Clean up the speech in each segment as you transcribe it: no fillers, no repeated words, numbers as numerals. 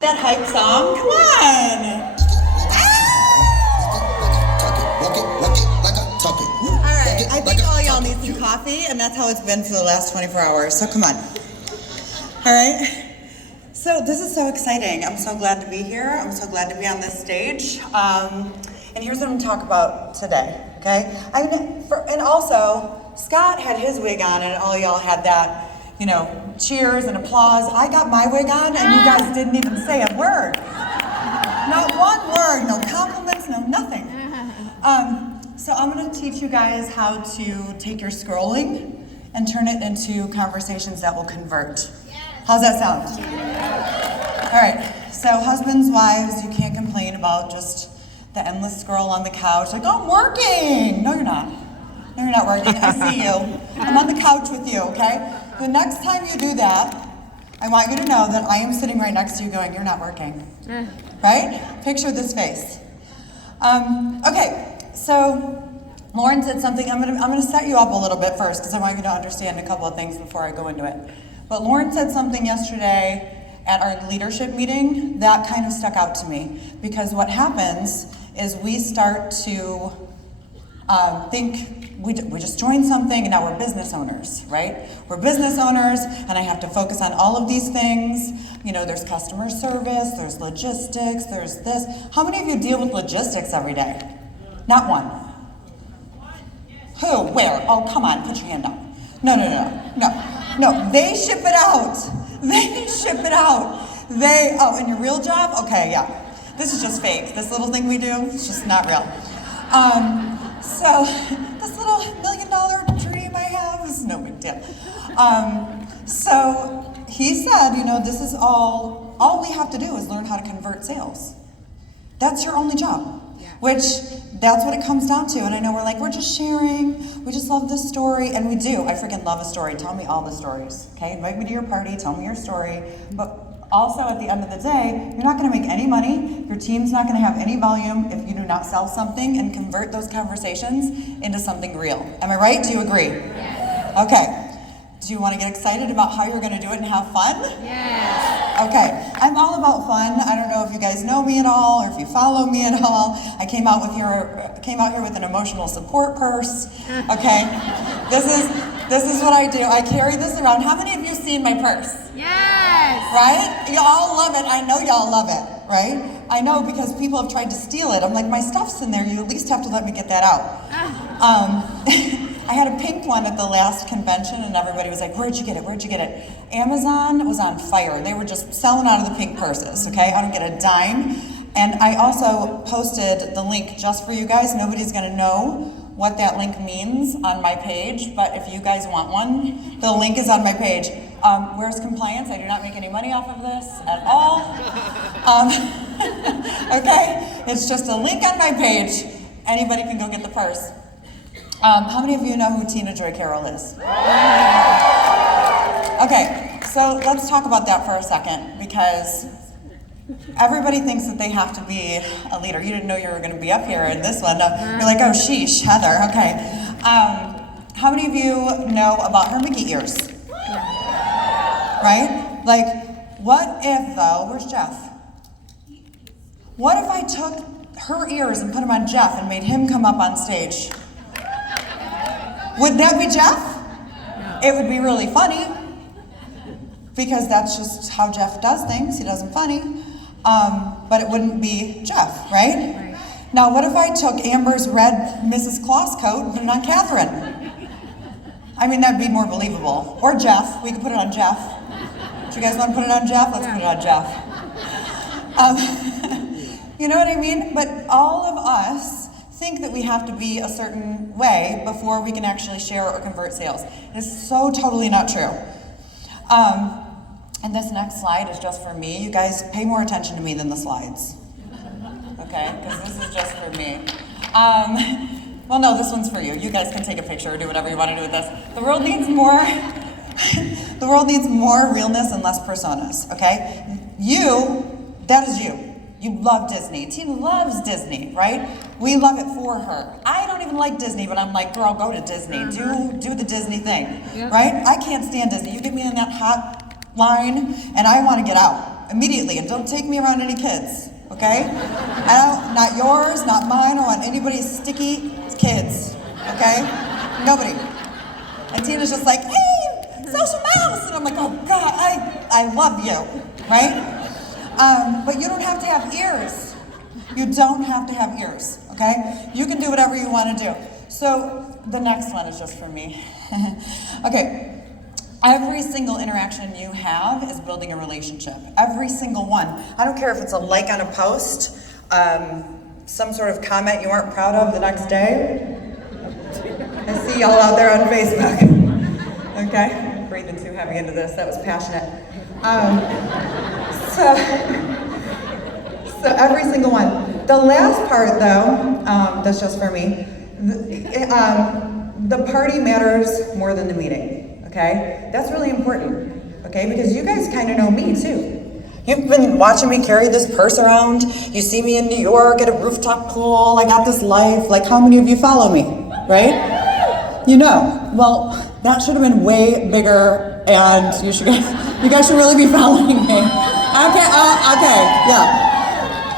That hype song, come on! Alright, I think all y'all need some coffee, and that's how it's been for the last 24 hours, so come on. Alright, so this is so exciting. I'm so glad to be here. I'm so glad to be on this stage. And here's what I'm going to talk about today, okay? And also, Scott had his wig on, and all y'all had that, cheers and applause. I got my wig on, and you guys didn't even say a word. Not one word, no compliments, no nothing. So I'm going to teach you guys how to take your scrolling and turn it into conversations that will convert. How's that sound? All right, so husbands, wives, you can't complain about just the endless scroll on the couch. Like, oh, I'm working. No, you're not. No, you're not working. I see you. I'm on the couch with you, okay? The next time you do that, I want you to know that I am sitting right next to you going, you're not working. Right? Picture this face. Okay, so Lauren said something. I'm gonna set you up a little bit first because I want you to understand a couple of things before I go into it. But Lauren said something yesterday at our leadership meeting that kind of stuck out to me, because what happens is we start to think we just joined something and now we're business owners, right? We're business owners and I have to focus on all of these things. There's customer service, there's logistics, there's this. How many of you deal with logistics every day? Not one. Who? Where? Oh, come on, put your hand up. No, they ship it out. They ship it out. In your real job? Okay, yeah. This is just fake. This little thing we do, it's just not real. So this little $1 million dream I have is no big deal. So he said, this is all we have to do is learn how to convert sales. That's your only job. Yeah. Which, that's what it comes down to. And I know we're just sharing, we just love this story, and we do. I freaking love a story. Tell me all the stories, okay? Invite me to your party, tell me your story. But also, at the end of the day, you're not going to make any money. Your team's not going to have any volume if you do not sell something and convert those conversations into something real. Am I right? Do you agree? Yes. Okay. Do you want to get excited about how you're going to do it and have fun? Yes. Okay. I'm all about fun. I don't know if you guys know me at all or if you follow me at all. I came out here with an emotional support purse. Okay. This is what I do. I carry this around. How many of you seen my purse? Yes. Right? You all love it. I know y'all love it, right? I know because people have tried to steal it. I'm like, my stuff's in there. You at least have to let me get that out. I had a pink one at the last convention, and everybody was like, where'd you get it? Where'd you get it? Amazon was on fire. They were just selling out of the pink purses, okay? I don't get a dime. And I also posted the link just for you guys. Nobody's going to know what that link means on my page, but if you guys want one, the link is on my page. Where's compliance? I do not make any money off of this at all. Okay, it's just a link on my page. Anybody can go get the purse. How many of you know who Tina Joy Carroll is? Okay, so let's talk about that for a second, because everybody thinks that they have to be a leader. You didn't know you were going to be up here in this one. You're like, oh, sheesh, Heather. Okay. How many of you know about her Mickey ears? Right? Like, what if, though, where's Jeff? What if I took her ears and put them on Jeff and made him come up on stage? Would that be Jeff? No. It would be really funny, because that's just how Jeff does things. He does them funny. But it wouldn't be Jeff, right? Now, what if I took Amber's red Mrs. Claus coat and put it on Catherine? I mean, that'd be more believable. Or Jeff. We could put it on Jeff. Do you guys want to put it on Jeff? Let's put it on Jeff. You know what I mean? But all of us think that we have to be a certain way before we can actually share or convert sales. It is so totally not true. And this next slide is just for me. You guys pay more attention to me than the slides. Okay? Because this is just for me. Well, no, this one's for you. You guys can take a picture or do whatever you want to do with this. The world needs more realness and less personas, okay? That is you. You love Disney. Tina loves Disney, right? We love it for her. I don't even like Disney, but I'm like, girl, go to Disney. Do the Disney thing, right? I can't stand Disney. You get me in that hot line, and I want to get out. immediately, and don't take me around any kids, okay? Not yours, not mine, or on anybody's sticky kids, okay? Nobody. And Tina's just like, hey, social mouse, and I'm like, oh God, I love you, right? But you don't have to have ears. You don't have to have ears, okay? You can do whatever you want to do. So the next one is just for me. Okay, every single interaction you have is building a relationship. Every single one. I don't care if it's a like on a post, some sort of comment you aren't proud of the next day. I see y'all out there on Facebook. Okay, I'm breathing too heavy into this. That was passionate. So every single one. The last part, though, that's just for me. The party matters more than the meeting. Okay, that's really important. Okay, because you guys kind of know me too. You've been watching me carry this purse around. You see me in New York at a rooftop pool. I got this life. Like, how many of you follow me? Right? You know. Well, that should have been way bigger, and you guys should really be following me. Okay, yeah.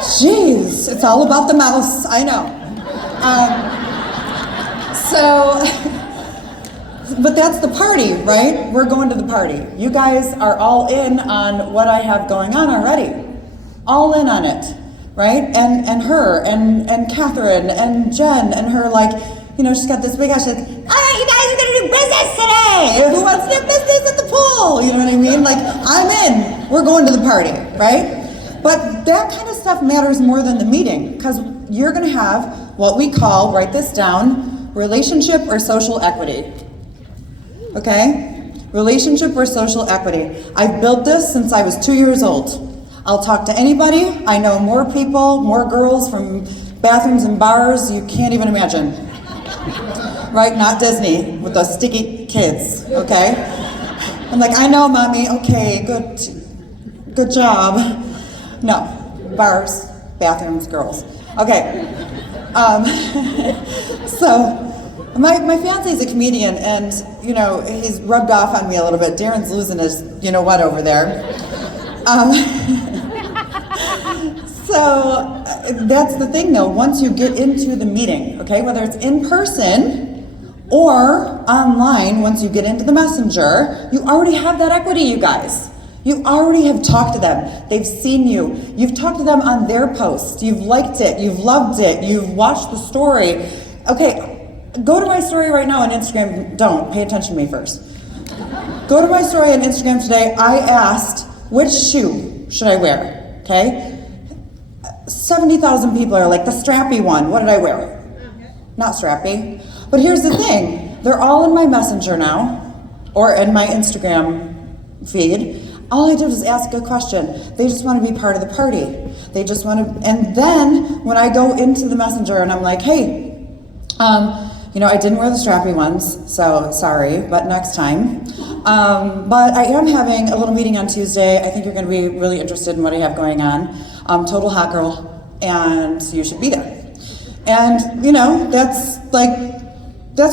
Jeez, it's all about the mouse, I know. But that's the party, right? We're going to the party. You guys are all in on what I have going on already. All in on it, right? And her, and Catherine, and Jen, and her, like, you know, she's got this big ass, she's like, all right, you guys are gonna do business today. Who wants to do business at the pool? You know what I mean? Like, I'm in. We're going to the party, right? But that kind of stuff matters more than the meeting, because you're gonna have what we call, write this down, relationship or social equity. Okay? Relationship or social equity. I've built this since I was 2 years old. I'll talk to anybody. I know more people, more girls from bathrooms and bars you can't even imagine. Right? Not Disney with those sticky kids, okay? I'm like, I know, mommy. Okay, good job. No, bars, bathrooms, girls. Okay. So my fiance's a comedian, and you know he's rubbed off on me a little bit. Darren's losing his, you know what, over there. So that's the thing, though. Once you get into the meeting, okay, whether it's in person or online, once you get into the messenger, you already have that equity, you guys. You already have talked to them. They've seen you. You've talked to them on their post. You've liked it. You've loved it. You've watched the story. Okay, go to my story right now on Instagram. Don't. Pay attention to me first. Go to my story on Instagram today. I asked, which shoe should I wear? Okay? 70,000 people are like, the strappy one. What did I wear? Not strappy. But here's the thing. They're all in my messenger now, or in my Instagram feed. All I did was ask a question. They just want to be part of the party. They just want to, and then when I go into the messenger and I'm like, hey, you know, I didn't wear the strappy ones, so sorry, but next time. But I am having a little meeting on Tuesday. I think you're going to be really interested in what I have going on. Total hot girl, and you should be there. And, you know, that's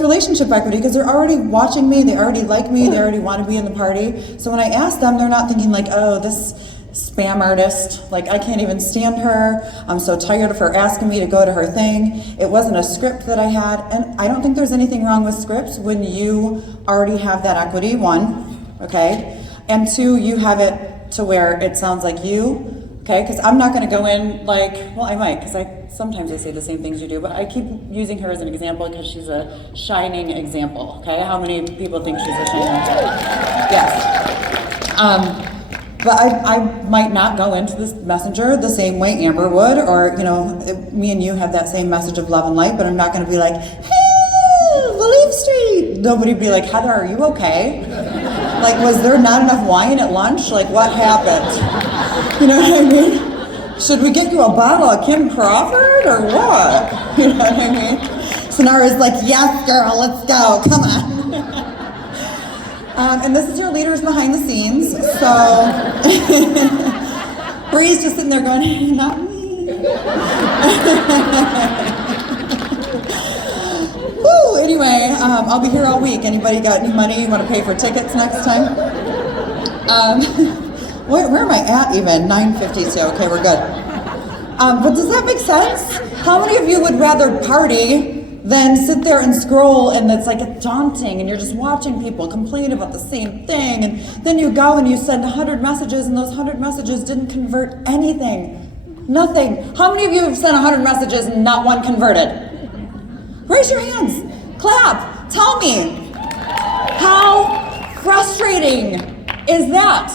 relationship equity, because they're already watching me, they already like me, they already want to be in the party. So when I ask them, they're not thinking like, oh, this spam artist, like I can't even stand her, I'm so tired of her asking me to go to her thing. It wasn't a script that I had, and I don't think there's anything wrong with scripts when you already have that equity, one, okay? And two, you have it to where it sounds like you, okay? Because I'm not going to go in like, well, I might, because sometimes I say the same things you do, but I keep using her as an example because she's a shining example, okay? How many people think she's a shining example? Yes. But I might not go into this messenger the same way Amber would, or, you know, me and you have that same message of love and light, but I'm not going to be like, hey, Believe Street. Nobody would be like, Heather, are you okay? Like, was there not enough wine at lunch? Like, what happened? You know what I mean? Should we get you a bottle of Kim Crawford or what? You know what I mean? Sonara's like, yes, girl, let's go, come on. And this is your leaders behind the scenes, so Bree's just sitting there going, not me. Woo, anyway, I'll be here all week. Anybody got any money you want to pay for tickets next time? Where am I at even? 9:52, okay, we're good. But does that make sense? How many of you would rather party than sit there and scroll and it's like daunting and you're just watching people complain about the same thing and then you go and you send 100 messages and those 100 messages didn't convert anything. Nothing. How many of you have sent 100 messages and not one converted? Raise your hands. Clap. Tell me. How frustrating is that?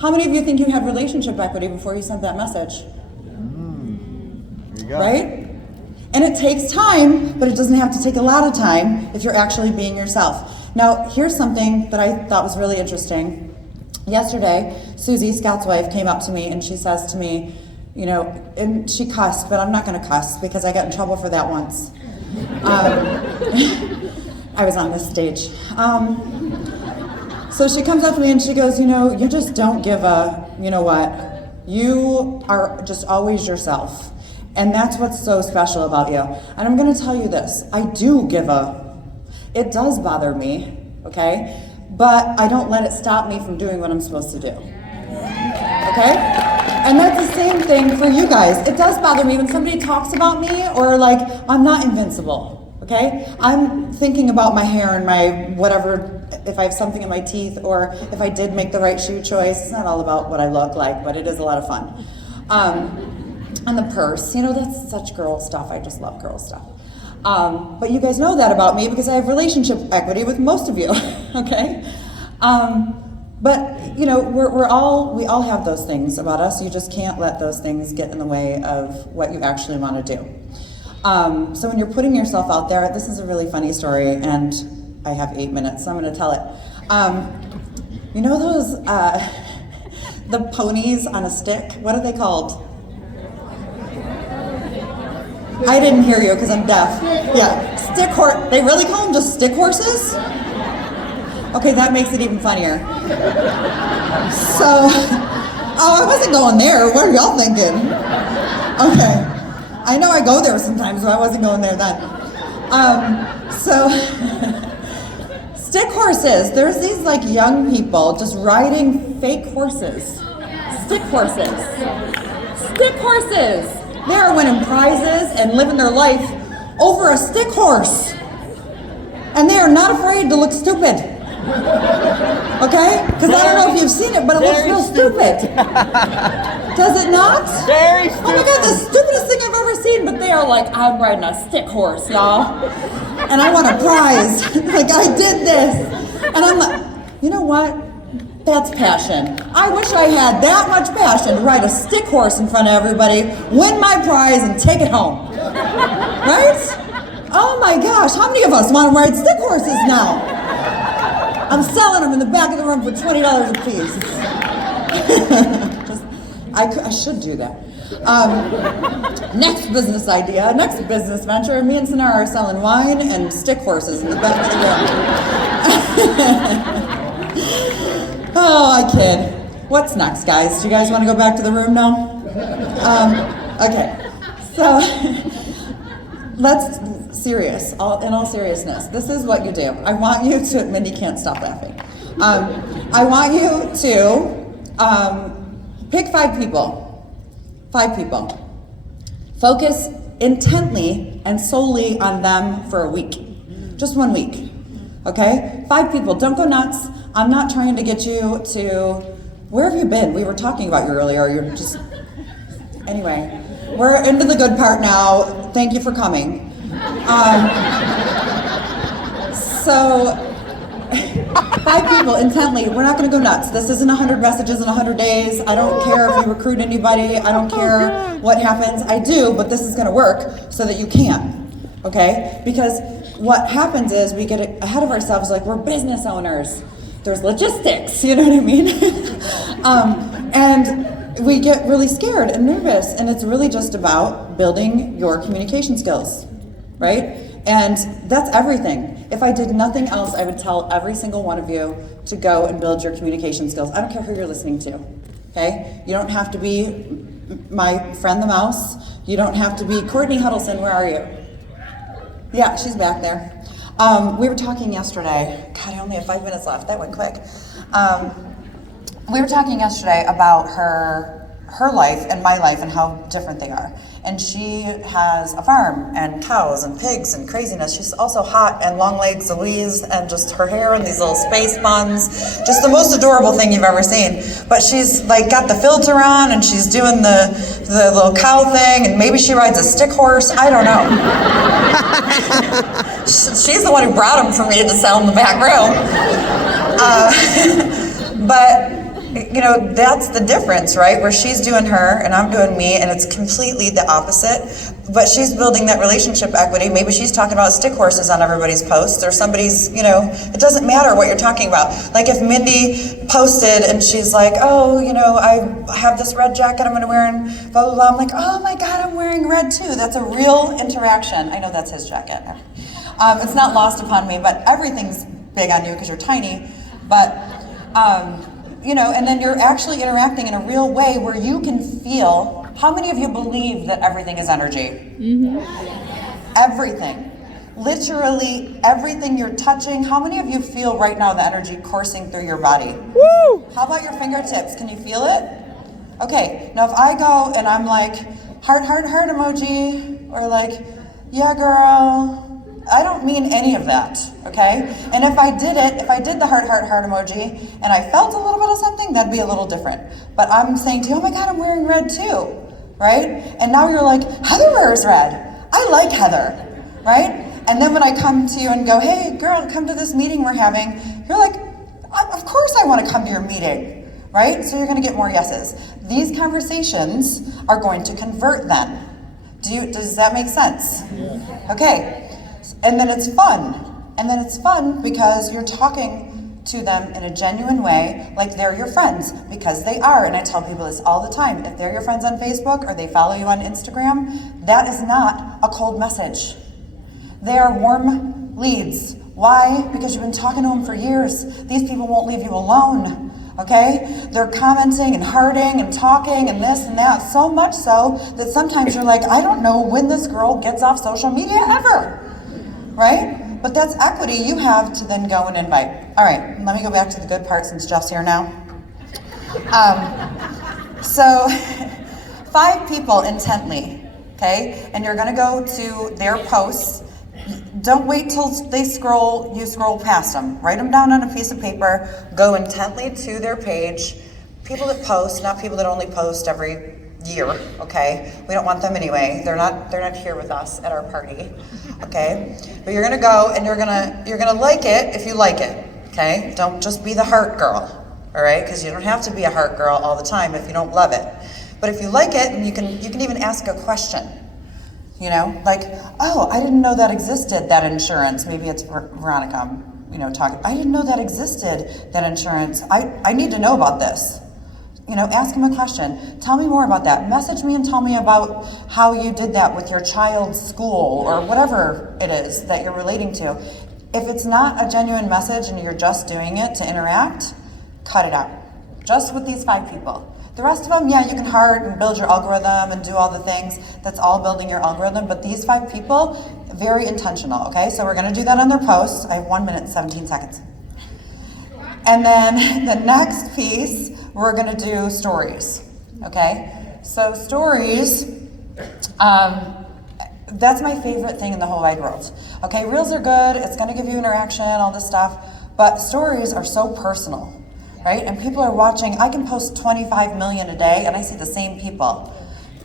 How many of you think you had relationship equity before you sent that message? There you go. Right? And it takes time, but it doesn't have to take a lot of time if you're actually being yourself. Now, here's something that I thought was really interesting. Yesterday, Susie, Scott's wife, came up to me and she says to me, you know, and she cussed, but I'm not going to cuss because I got in trouble for that once. I was on this stage. So she comes up to me and she goes, you know, you just don't give a, you know what, you are just always yourself. And that's what's so special about you. And I'm going to tell you this, I do give a, it does bother me, okay? But I don't let it stop me from doing what I'm supposed to do, okay? And that's the same thing for you guys. It does bother me when somebody talks about me or like, I'm not invincible, okay? I'm thinking about my hair and my whatever, if I have something in my teeth or if I did make the right shoe choice. It's not all about what I look like, but it is a lot of fun. And the purse, you know, that's such girl stuff. I just love girl stuff. But you guys know that about me because I have relationship equity with most of you, okay? But you know, we all have those things about us. You just can't let those things get in the way of what you actually want to do. So when you're putting yourself out there, this is a really funny story, and I have 8 minutes, so I'm going to tell it. You know those the ponies on a stick? What are they called? I didn't hear you because I'm deaf. Yeah, stick horse. They really call them just stick horses? Okay, that makes it even funnier. So, oh, I wasn't going there. What are y'all thinking? Okay, I know I go there sometimes, but I wasn't going there then. So, stick horses. There's these like young people just riding fake horses. Stick horses. Stick horses. They are winning prizes and living their life over a stick horse. And they are not afraid to look stupid. Okay? Because I don't know if you've seen it, but it looks real stupid. Does it not? Very stupid. Oh my God, the stupidest thing I've ever seen, but they are like, I'm riding a stick horse, y'all. And I want a prize. Like, I did this. And I'm like, you know what? That's passion. I wish I had that much passion to ride a stick horse in front of everybody, win my prize, and take it home. Right? Oh my gosh, how many of us want to ride stick horses now? I'm selling them in the back of the room for $20 a piece. I should do that. Next business idea, next business venture, me and Sonara are selling wine and stick horses in the back of the room. Oh, I kid. What's next, guys? Do you guys want to go back to the room now? Okay. So, in all seriousness, this is what you do. I want you to, Mindy can't stop laughing. I want you to pick 5 people. 5 people. Focus intently and solely on them for a week. Just 1 week. Okay? 5 people. Don't go nuts. I'm not trying to get you to, where have you been? We were talking about you earlier. You're just, anyway, we're into the good part now. Thank you for coming. So, 5 people intently. We're not going to go nuts. This isn't 100 messages in 100 days. I don't care if you recruit anybody. I don't care what happens. I do, but this is going to work so that you can. Okay? Because what happens is we get ahead of ourselves like we're business owners. There's logistics, you know what I mean? And we get really scared and nervous, and it's really just about building your communication skills, right? And that's everything. If I did nothing else, I would tell every single one of you to go and build your communication skills. I don't care who you're listening to, okay? You don't have to be my friend the mouse. You don't have to be Courtney Huddleston, where are you? Yeah, she's back there. We were talking yesterday. God, I only have 5 minutes left. That went quick. we were talking yesterday about her life and my life and how different they are. And she has a farm and cows and pigs and craziness. She's also hot and long legs Louise and just her hair and these little space buns. Just the most adorable thing you've ever seen. But she's like got the filter on and she's doing the little cow thing and maybe she rides a stick horse. I don't know. She's the one who brought him for me to sell in the back room. But you know, that's the difference, right? Where she's doing her and I'm doing me, and it's completely the opposite. But she's building that relationship equity. Maybe she's talking about stick horses on everybody's posts, or somebody's, you know, it doesn't matter what you're talking about. Like if Mindy posted and she's like, oh, you know, I have this red jacket I'm gonna wear and blah, blah, blah. I'm like, oh my God, I'm wearing red too. That's a real interaction. I know that's his jacket. It's not lost upon me, but everything's big on you because you're tiny. But, you know, and then you're actually interacting in a real way where you can feel. How many of you believe that everything is energy? Mm-hmm. Everything. Literally everything you're touching. How many of you feel right now the energy coursing through your body? Woo! How about your fingertips? Can you feel it? Okay, now if I go and I'm like, heart, heart, heart emoji, or like, yeah, girl, I don't mean any of that, okay? And if I did the heart, heart, heart emoji, and I felt a little bit of something, that'd be a little different. But I'm saying to you, oh my God, I'm wearing red too, right? And now you're like, Heather wears red. I like Heather, right? And then when I come to you and go, hey, girl, come to this meeting we're having, you're like, of course I want to come to your meeting, right? So you're going to get more yeses. These conversations are going to convert then. Does that make sense? Yeah. Okay. And then it's fun. And then it's fun because you're talking to them in a genuine way, like they're your friends, because they are. And I tell people this all the time. If they're your friends on Facebook or they follow you on Instagram, that is not a cold message. They are warm leads. Why? Because you've been talking to them for years. These people won't leave you alone. Okay? They're commenting and hearting and talking and this and that, so much so that sometimes you're like, I don't know when this girl gets off social media ever. Right? But that's equity you have to then go and invite. All right, let me go back to the good part since Jeff's here now. So 5 people intently, okay? And you're gonna go to their posts. Don't wait till you scroll past them. Write them down on a piece of paper, go intently to their page. People that post, not people that only post every year, okay? We don't want them anyway. They're not here with us at our party, okay? But you're gonna go and you're gonna like it if you like it, okay? Don't just be the heart girl, all right? Because you don't have to be a heart girl all the time if you don't love it. But if you like it, and you can even ask a question, you know, like, oh, I didn't know that existed, that insurance. Maybe it's Veronica, you know, talking. I didn't know that existed, that insurance. I need to know about this. You know, ask him a question. Tell me more about that. Message me and tell me about how you did that with your child's school or whatever it is that you're relating to. If it's not a genuine message and you're just doing it to interact, cut it out. Just with these 5 people. The rest of them, yeah, you can heart and build your algorithm and do all the things. That's all building your algorithm. But these 5 people, very intentional, okay? So we're going to do that on their posts. I have 1 minute and 17 seconds. And then the next piece, we're gonna do stories, okay? So stories, that's my favorite thing in the whole wide world. Okay, reels are good, it's gonna give you interaction, all this stuff, but stories are so personal, right? And people are watching. I can post 25 million a day and I see the same people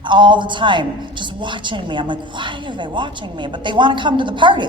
all the time just watching me. I'm like, why are they watching me? But they wanna come to the party,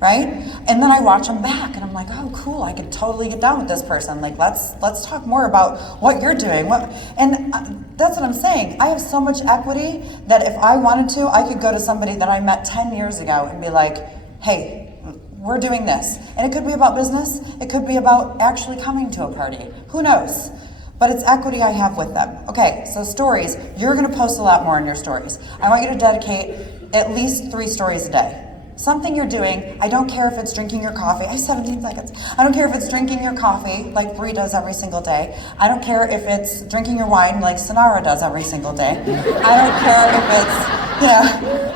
right? And then I watch them back and I'm like, oh cool, I could totally get down with this person. Like let's talk more about what you're doing. That's what I'm saying. I have so much equity that if I wanted to, I could go to somebody that I met 10 years ago and be like, hey, we're doing this. And it could be about business. It could be about actually coming to a party. Who knows? But it's equity I have with them. Okay, so stories. You're gonna post a lot more in your stories. I want you to dedicate at least 3 stories a day. Something you're doing. I don't care if it's drinking your coffee. I have 17 seconds. I don't care if it's drinking your coffee like Bree does every single day. I don't care if it's drinking your wine like Sonara does every single day. I don't care if it's,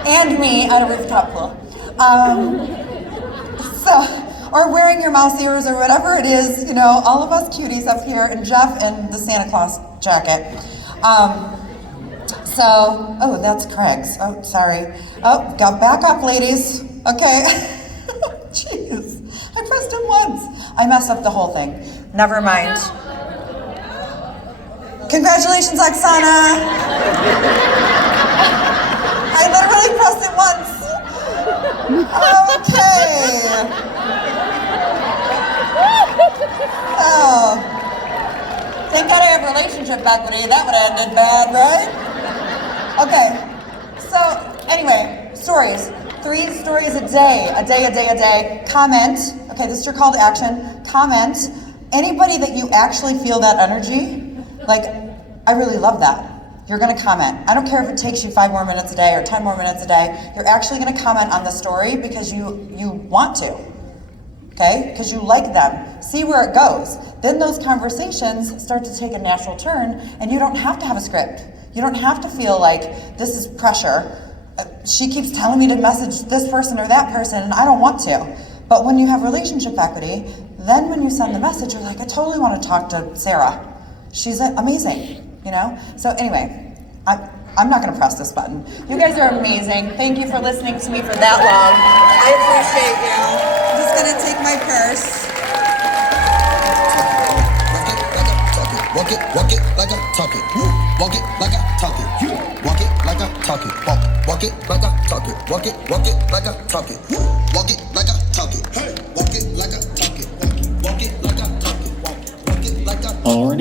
and me at a rooftop pool. So or wearing your mouse ears or whatever it is, you know, all of us cuties up here, and Jeff in the Santa Claus jacket. Oh, that's Craig's. Oh, sorry. Oh, got back up, ladies. Okay. Jeez, I pressed it once. I messed up the whole thing. Never mind. Congratulations, Oksana. I literally pressed it once. Okay. Oh. Thank God I have relationship equity. That would have ended bad, right? Okay. So, anyway, stories. 3 stories a day. Comment. Okay, this is your call to action. Comment. Anybody that you actually feel that energy, like, I really love that. You're gonna comment. I don't care if it takes you 5 more minutes a day or 10 more minutes a day. You're actually gonna comment on the story because you want to, okay? Because you like them. See where it goes. Then those conversations start to take a natural turn, and you don't have to have a script. You don't have to feel like this is pressure. She keeps telling me to message this person or that person, and I don't want to. But when you have relationship equity, then when you send the message, you're like, I totally want to talk to Sarah. She's amazing. You know? So anyway, I'm not gonna press this button. You guys are amazing. Thank you for listening to me for that long. I appreciate you. I'm just gonna take my purse. Walk it like I talk it. Walk it like I talk it. Walk it like I talk it. Walk it like I talk it. Walk it like I talk it. Walk it like I talk it. Walk it like I talk it. Walk it like I talk it. Walk it like I talk it.